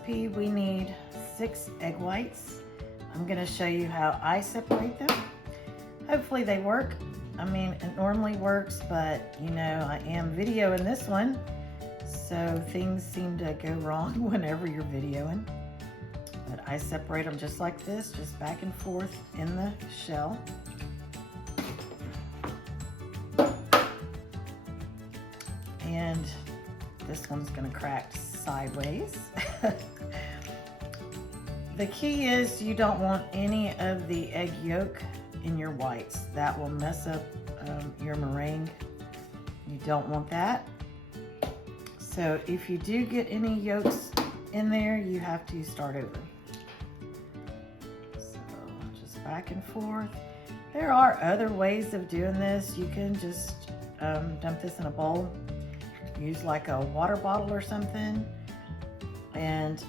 recipe, we need 6 egg whites. I'm gonna show you how I separate them. Hopefully they work. I mean, it normally works, but you know, I am videoing this one, so things seem to go wrong whenever you're videoing. But I separate them just like this, just back and forth in the shell. And this one's gonna crack sideways. The key is you don't want any of the egg yolk in your whites. That will mess up your meringue. You don't want that. So if you do get any yolks in there, you have to start over. So just back and forth. There are other ways of doing this. You can just dump this in a bowl. Use like a water bottle or something. And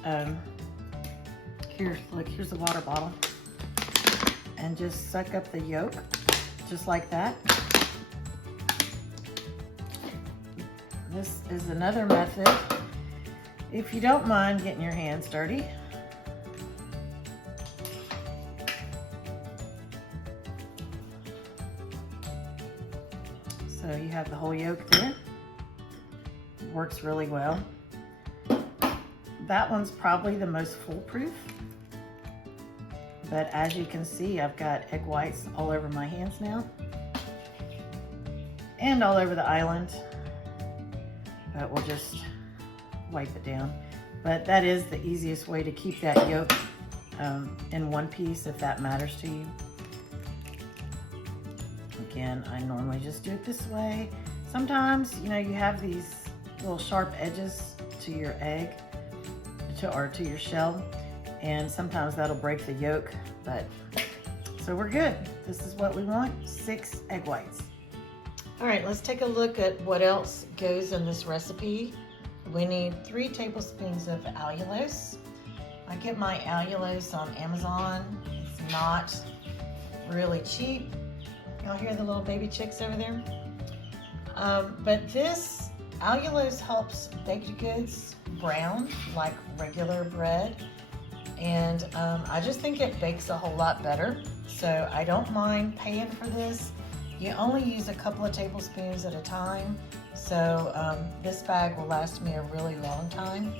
here, look, here's the water bottle. And just suck up the yolk, just like that. This is another method. If you don't mind getting your hands dirty. So you have the whole yolk there. Works really well. That one's probably the most foolproof. But as you can see, I've got egg whites all over my hands now. And all over the island. But we'll just wipe it down. But that is the easiest way to keep that yolk in one piece, if that matters to you. Again, I normally just do it this way. Sometimes, you know, you have these little sharp edges to your egg, or to your shell, and sometimes that'll break the yolk, but so we're good. This is what we want, 6 egg whites. All right, let's take a look at what else goes in this recipe. We need 3 tablespoons of allulose. I get my allulose on Amazon. It's not really cheap. Y'all hear the little baby chicks over there? But this allulose helps baked goods brown like regular bread, and I just think it bakes a whole lot better, so I don't mind paying for this. You only use a couple of tablespoons at a time, so this bag will last me a really long time.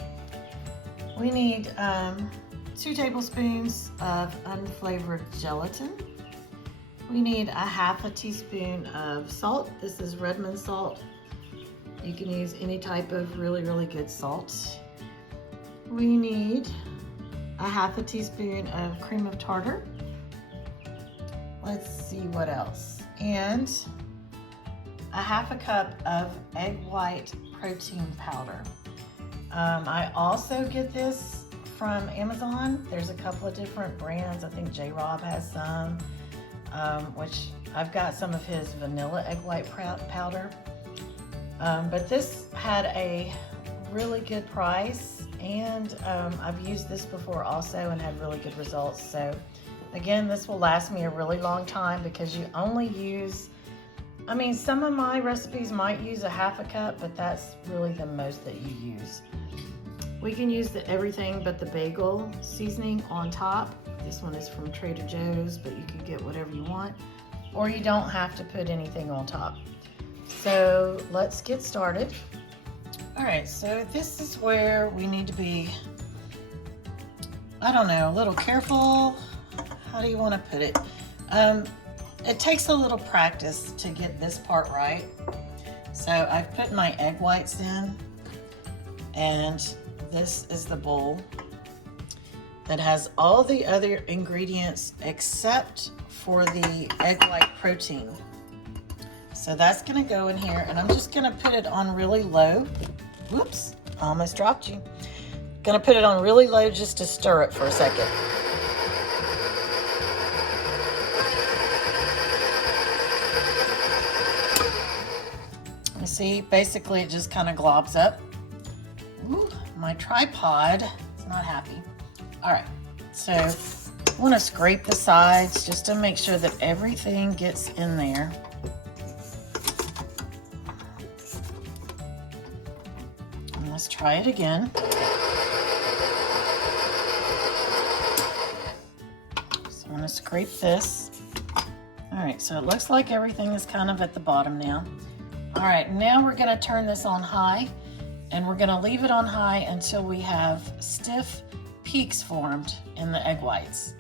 We need 2 tablespoons of unflavored gelatin. We need a ½ teaspoon of salt. This is Redmond salt. You can use any type of really, really good salt. We need a ½ teaspoon of cream of tartar. Let's see what else. And a ½ cup of egg white protein powder. I also get this from Amazon. There's a couple of different brands. I think J-Rob has some, which I've got some of his vanilla egg white powder. But this had a really good price, and I've used this before also and had really good results. So again, this will last me a really long time because you only use, I mean, some of my recipes might use a ½ cup, but that's really the most that you use. We can use the everything but the bagel seasoning on top. This one is from Trader Joe's, but you can get whatever you want, or you don't have to put anything on top. So let's get started. All right, so this is where we need to be, I don't know, a little careful. How do you want to put it? It takes a little practice to get this part right. So I've put my egg whites in, and this is the bowl that has all the other ingredients except for the egg white protein. So that's gonna go in here, and I'm just gonna put it on really low. Whoops, almost dropped you. Gonna put it on really low just to stir it for a second. You see, basically it just kind of globs up. Ooh, my tripod is not happy. All right, so I want to scrape the sides just to make sure that everything gets in there. And let's try it again. going to scrape this. All right, so it looks like everything is kind of at the bottom now. All right, now we're going to turn this on high, and we're going to leave it on high until we have stiff peaks formed in the egg whites.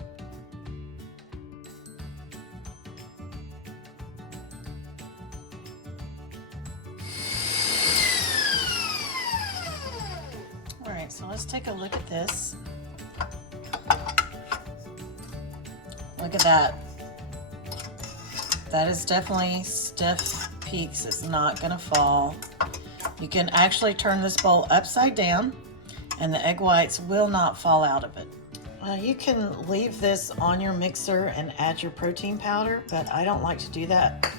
All right, so let's take a look at this. Look at that. That is definitely stiff peaks. It's not gonna fall. You can actually turn this bowl upside down and the egg whites will not fall out of it. You can leave this on your mixer and add your protein powder, but I don't like to do that.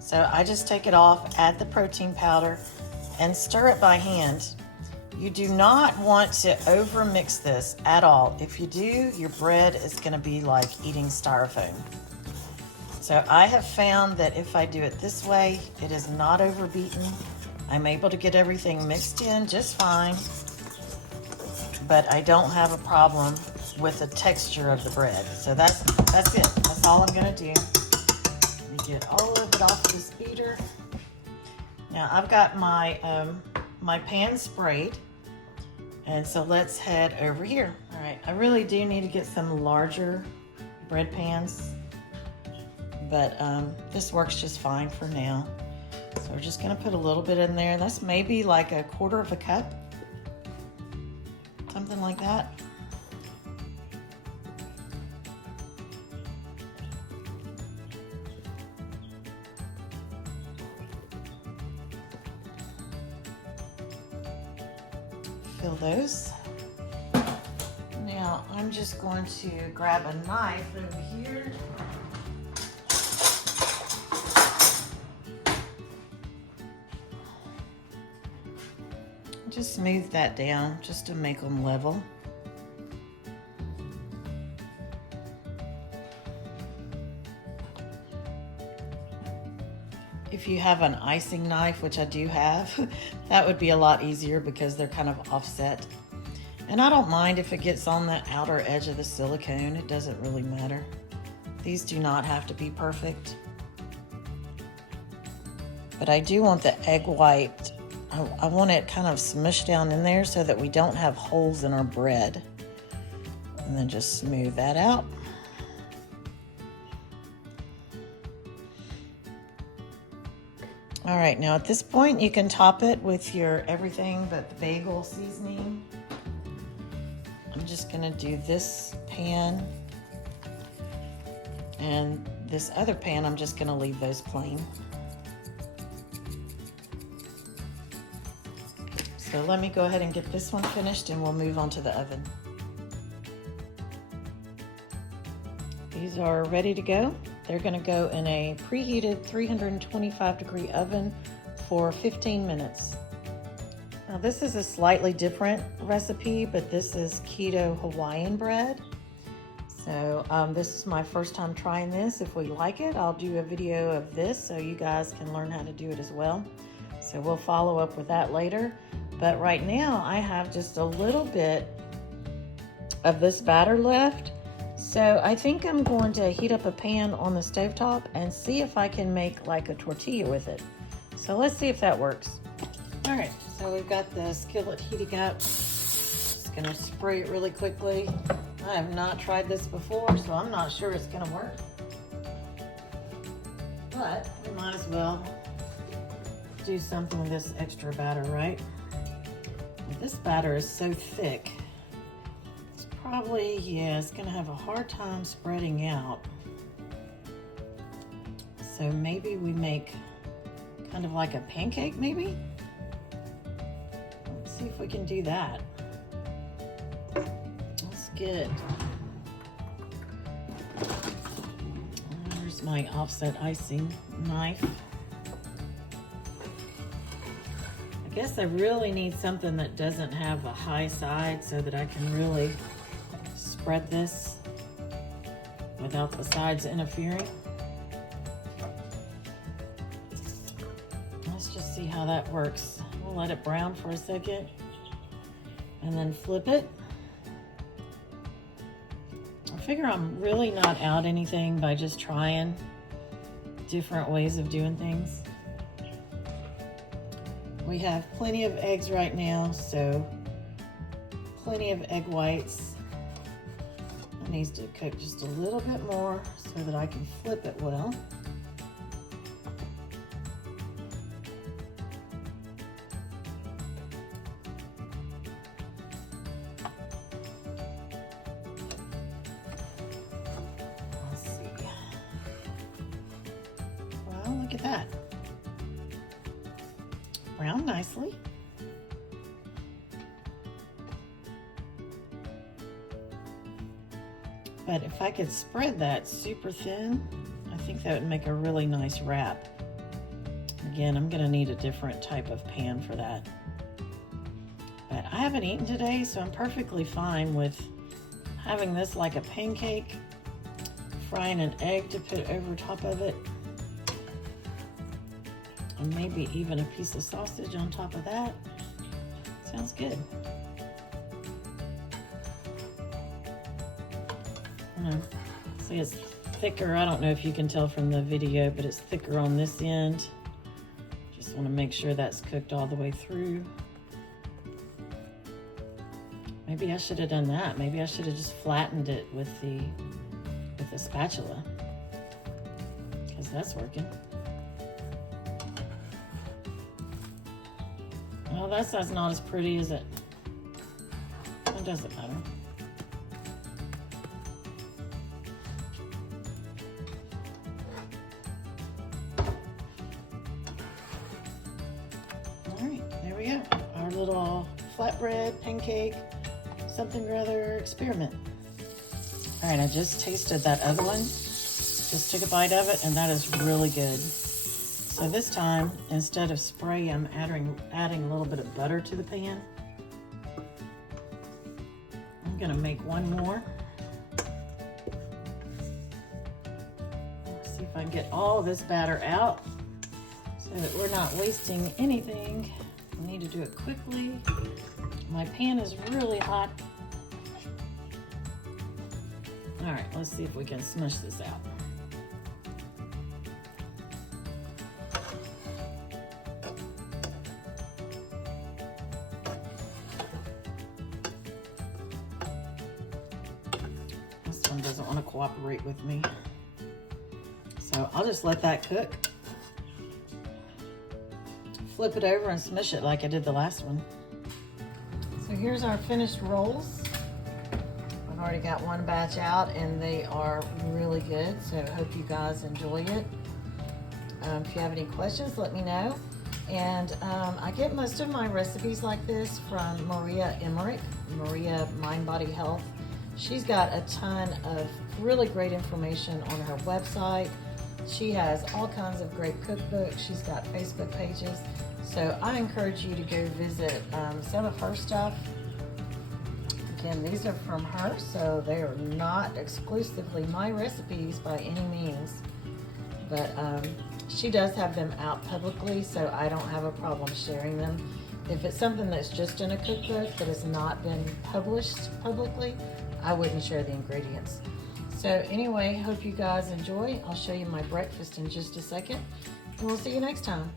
So I just take it off, add the protein powder, and stir it by hand. You do not want to over mix this at all. If you do, your bread is gonna be like eating styrofoam. So I have found that if I do it this way, it is not overbeaten. I'm able to get everything mixed in just fine, but I don't have a problem with the texture of the bread. So that's it. That's all I'm gonna do. Let me get all of it off this beater. Now I've got my my pan sprayed, and so let's head over here. All right, I really do need to get some larger bread pans, but this works just fine for now. So we're just gonna put a little bit in there. That's maybe like 1/4 cup, something like that. Fill those. Now I'm just going to grab a knife over here. Just smooth that down just to make them level. If you have an icing knife, which I do have, that would be a lot easier because they're kind of offset. And I don't mind if it gets on the outer edge of the silicone. It doesn't really matter. These do not have to be perfect. But I do want the egg white, I want it kind of smushed down in there so that we don't have holes in our bread. And then just smooth that out. All right, now at this point you can top it with your everything but the bagel seasoning. I'm just gonna do this pan, and this other pan I'm just gonna leave those plain. So let me go ahead and get this one finished and we'll move on to the oven. These are ready to go. They're gonna go in a preheated 325-degree oven for 15 minutes. Now this is a slightly different recipe, but this is keto Hawaiian bread. So this is my first time trying this. If we like it, I'll do a video of this so you guys can learn how to do it as well. So we'll follow up with that later. But right now I have just a little bit of this batter left. So I think I'm going to heat up a pan on the stovetop and see if I can make like a tortilla with it. So let's see if that works. All right, so we've got the skillet heating up. Just gonna spray it really quickly. I have not tried this before, so I'm not sure it's gonna work. But we might as well do something with this extra batter, right? This batter is so thick. It's probably, yeah, it's gonna have a hard time spreading out. So maybe we make kind of like a pancake, maybe? Let's see if we can do that. Let's get, there's my offset icing knife. I guess I really need something that doesn't have a high side so that I can really spread this without the sides interfering. Let's just see how that works. We'll let it brown for a second and then flip it. I figure I'm really not out anything by just trying different ways of doing things. We have plenty of eggs right now, so plenty of egg whites. It needs to cook just a little bit more so that I can flip it well. Let's see. Well, look at that. Brown nicely. But if I could spread that super thin, I think that would make a really nice wrap. Again, I'm gonna need a different type of pan for that. But I haven't eaten today, so I'm perfectly fine with having this like a pancake, frying an egg to put over top of it, and maybe even a piece of sausage on top of that. Sounds good. See, it's thicker. I don't know if you can tell from the video, but it's thicker on this end. Just want to make sure that's cooked all the way through. Maybe I should have done that. Maybe I should have just flattened it with the spatula, because that's working. Well, that side's not as pretty, is it? It doesn't matter. Our little flatbread, pancake, something or other experiment. All right, I just tasted that other one. Just took a bite of it, and that is really good. So this time, instead of spray, I'm adding a little bit of butter to the pan. I'm gonna make one more. Let's see if I can get all of this batter out so that we're not wasting anything. I need to do it quickly. My pan is really hot. All right, let's see if we can smush this out. This one doesn't want to cooperate with me. So I'll just let that cook. Flip it over and smush it like I did the last one. So here's our finished rolls. I've already got one batch out and they are really good. So I hope you guys enjoy it. If you have any questions, let me know. And I get most of my recipes like this from Maria Emmerich, Maria Mind Body Health. She's got a ton of really great information on her website. She has all kinds of great cookbooks. She's got Facebook pages. So I encourage you to go visit some of her stuff. Again, these are from her, so they are not exclusively my recipes by any means. But she does have them out publicly, so I don't have a problem sharing them. If it's something that's just in a cookbook that has not been published publicly, I wouldn't share the ingredients. So anyway, hope you guys enjoy. I'll show you my breakfast in just a second, and we'll see you next time.